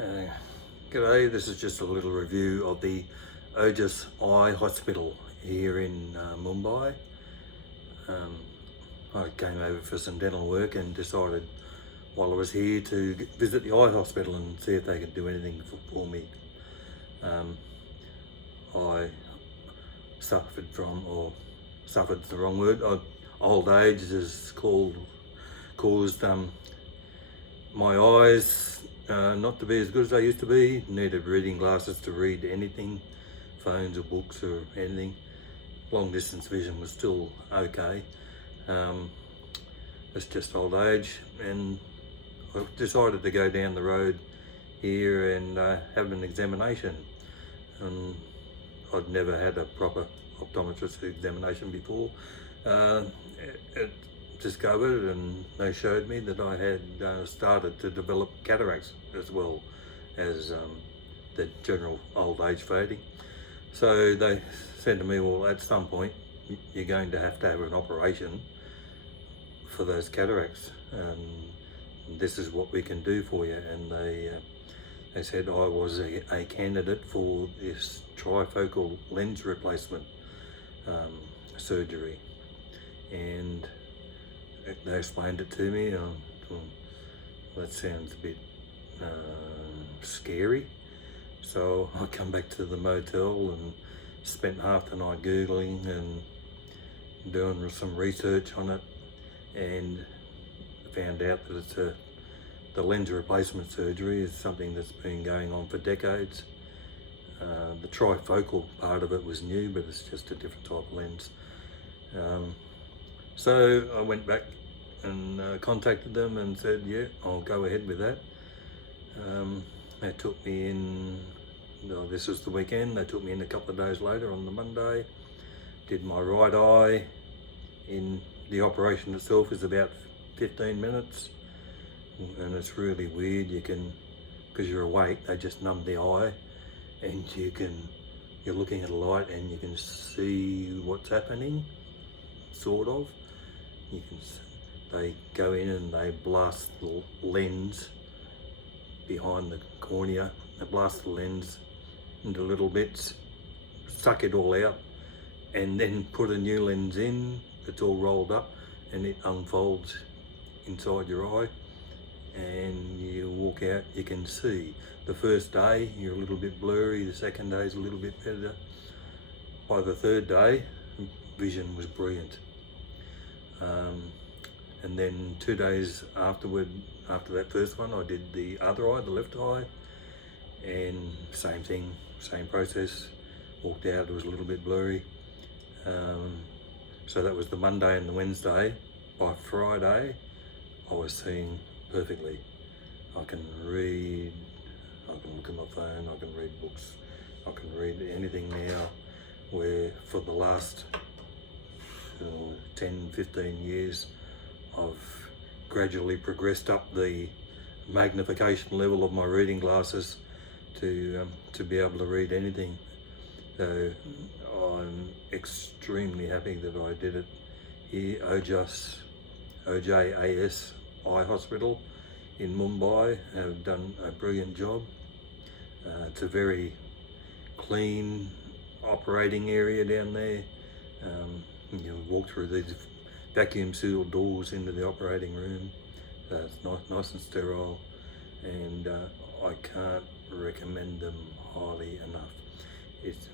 Uh, G'day, this is just a little review of the OJAS Eye Hospital here in Mumbai. I came over for some dental work and decided while I was here to visit the eye hospital and see if they could do anything for me. I suffered from, or suffered's the wrong word, old age has caused my eyes not to be as good as they used to be. Needed reading glasses to read anything, phones or books or anything. Long distance vision was still okay. It's just old age, and I decided to go down the road here and have an examination. I'd never had a proper optometrist examination before. It discovered, and they showed me that I had started to develop cataracts as well as the general old age fading. So they said to me, well, at some point you're going to have an operation for those cataracts, and this is what we can do for you. And they said I was a candidate for this trifocal lens replacement surgery, and they explained it to me. Well, that sounds a bit scary. So I come back to the motel and spent half the night Googling and doing some research on it, and found out that it's the lens replacement surgery is something that's been going on for decades. The trifocal part of it was new, but it's just a different type of lens. So I went back and contacted them and said, yeah, I'll go ahead with that. They took me in, this was the weekend, they took me in a couple of days later on the Monday, did my right eye. In the operation itself is about 15 minutes, and it's really weird. You can, because you're awake, they just numb the eye, and you're looking at a light and you can see what's happening, sort of. They go in and they blast the lens behind the cornea. They blast the lens into little bits, suck it all out, and then put a new lens in. It's all rolled up and it unfolds inside your eye, and you walk out, you can see. The first day you're a little bit blurry, the second day is a little bit better. By the third day, vision was brilliant. And then 2 days afterward, after that first one, I did the other eye, the left eye, and same thing, same process. Walked out, it was a little bit blurry. So that was the Monday and the Wednesday. By Friday, I was seeing perfectly. I can read, I can look at my phone, I can read books, I can read anything now, where for the last 10, 15 years, I've gradually progressed up the magnification level of my reading glasses to be able to read anything. So I'm extremely happy that I did it here, OJAS Eye Hospital in Mumbai have done a brilliant job. It's a very clean operating area down there. You walk through these vacuum sealed doors into the operating room. It's nice and sterile, and I can't recommend them highly enough. It's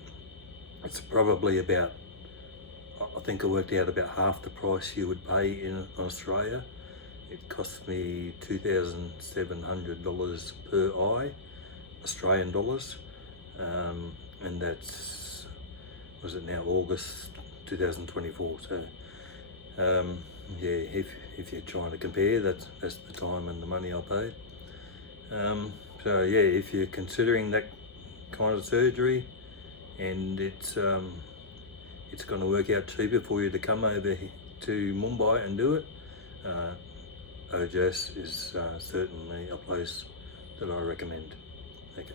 probably about, I think I worked out about half the price you would pay in Australia. It cost me $2,700 per eye, Australian dollars, and that's, was it now, August 2024. So yeah, if you're trying to compare, that's the time and the money I paid. So yeah, if you're considering that kind of surgery, and it's going to work out cheaper for you to come over to Mumbai and do it, OJAS is certainly a place that I recommend. Okay.